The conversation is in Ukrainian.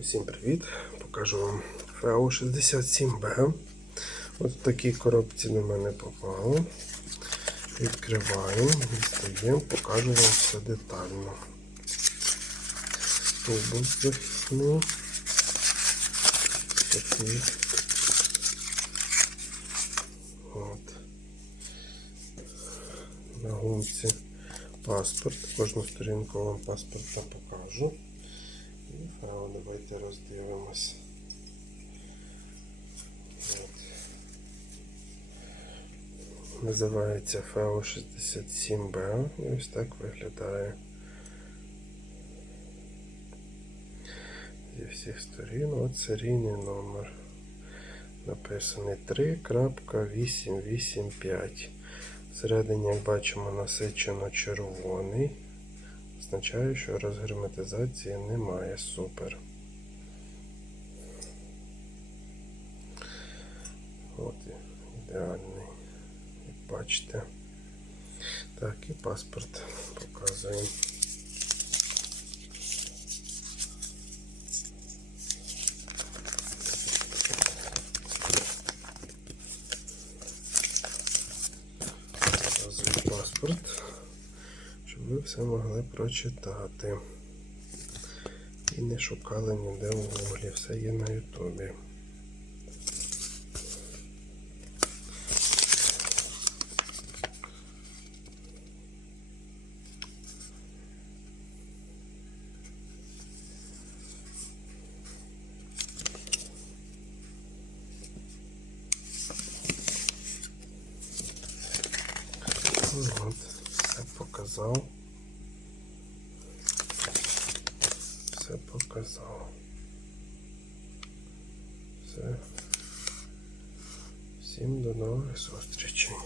Усім привіт! Покажу вам ФАУ 67Б. От в такій коробці до мене попало. Відкриваємо, дістаємо, покажу вам все детально. Тубус захисний. Такий. От. На гумці паспорт. Кожну сторінку вам паспорта покажу. Файл давайте роздивимось. От. Називається FAO 67B і ось так виглядає зі всіх сторін. От серійний номер. Написаний 3.885. Всередині, як бачимо, насичено червоний. Означає, що розгерметизації немає. Супер. От ідеальний. Як бачите. Так, і паспорт показуємо. Паспорт, ви все могли прочитати. І не шукали ніде в гуглі, все є на ютубі. От, все. Все показав. Все. Всім до нових зустрічей.